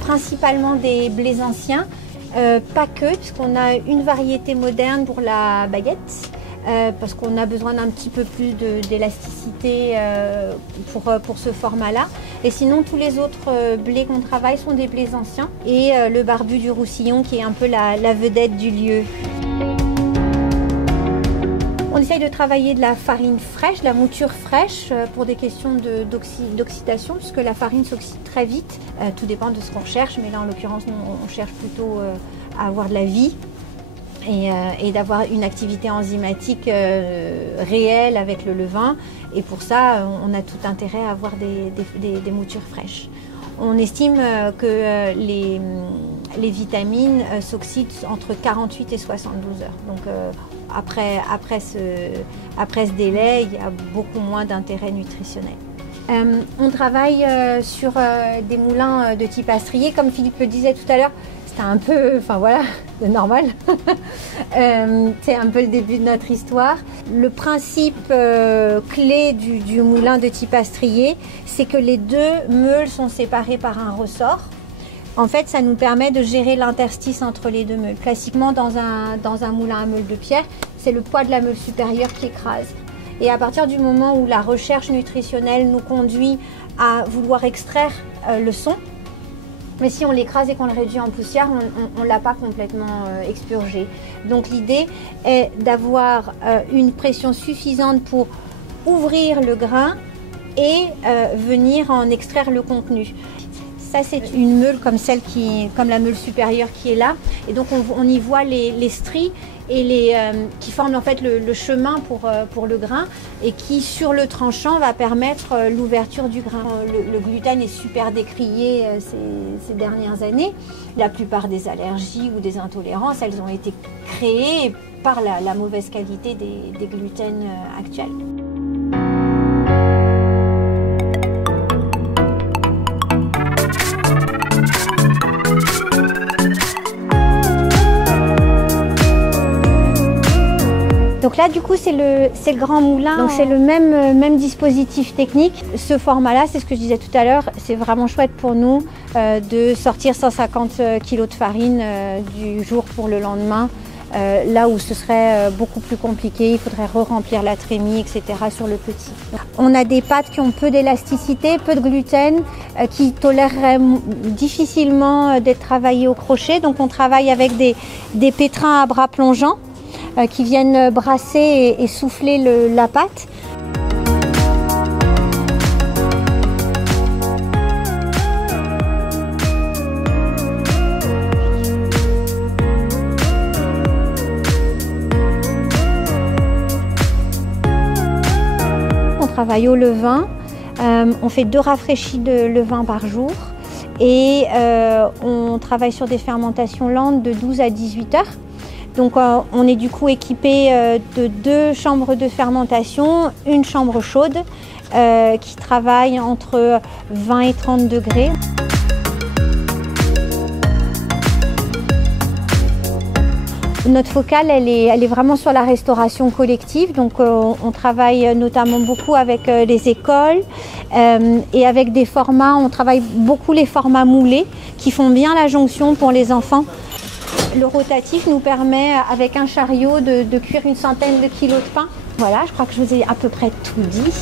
principalement des blés anciens, pas que, puisqu'on a une variété moderne pour la baguette, parce qu'on a besoin d'un petit peu plus d'élasticité pour ce format-là. Et sinon, tous les autres blés qu'on travaille sont des blés anciens. Et le barbu du Roussillon, qui est un peu la vedette du lieu. On essaye de travailler de la farine fraîche, de la mouture fraîche, pour des questions d'oxydation, puisque la farine s'oxyde très vite. Tout dépend de ce qu'on recherche, mais là, en l'occurrence, on cherche plutôt à avoir de la vie et d'avoir une activité enzymatique réelle avec le levain. Et pour ça, on a tout intérêt à avoir des moutures fraîches. On estime que les vitamines s'oxydent entre 48 et 72 heures. Donc après ce délai, il y a beaucoup moins d'intérêt nutritionnel. On travaille sur des moulins de type astrier. Comme Philippe le disait tout à l'heure, c'était un peu, enfin voilà, normal. C'est un peu le début de notre histoire. Le principe clé du moulin de type astrier, c'est que les deux meules sont séparées par un ressort. En fait, ça nous permet de gérer l'interstice entre les deux meules. Classiquement, dans un moulin à meules de pierre, c'est le poids de la meule supérieure qui écrase. Et à partir du moment où la recherche nutritionnelle nous conduit à vouloir extraire le son, mais si on l'écrase et qu'on le réduit en poussière, on ne l'a pas complètement expurgé. Donc l'idée est d'avoir une pression suffisante pour ouvrir le grain et venir en extraire le contenu. Ça, c'est une meule comme la meule supérieure qui est là. Et donc on y voit les stries et qui forment en fait le chemin pour le grain et qui, sur le tranchant, va permettre l'ouverture du grain. Le gluten est super décrié ces dernières années. La plupart des allergies ou des intolérances, elles ont été créées par la mauvaise qualité des gluten actuels. Donc là, du coup, c'est le grand moulin. Donc c'est le même dispositif technique. Ce format-là, c'est ce que je disais tout à l'heure, c'est vraiment chouette pour nous de sortir 150 kg de farine du jour pour le lendemain. Là où ce serait beaucoup plus compliqué, il faudrait re-remplir la trémie, etc. sur le petit. On a des pâtes qui ont peu d'élasticité, peu de gluten, qui toléreraient difficilement d'être travaillées au crochet. Donc on travaille avec des pétrins à bras plongeants qui viennent brasser et souffler la pâte. On travaille au levain, on fait 2 rafraîchis de levain par jour et on travaille sur des fermentations lentes de 12 à 18 heures. Donc on est du coup équipé de 2 chambres de fermentation, une chambre chaude qui travaille entre 20 et 30 degrés. Notre focale, elle est vraiment sur la restauration collective. Donc on travaille notamment beaucoup avec les écoles et avec des formats, on travaille beaucoup les formats moulés qui font bien la jonction pour les enfants. Le rotatif nous permet, avec un chariot, de cuire une centaine de kilos de pain. Voilà, je crois que je vous ai à peu près tout dit.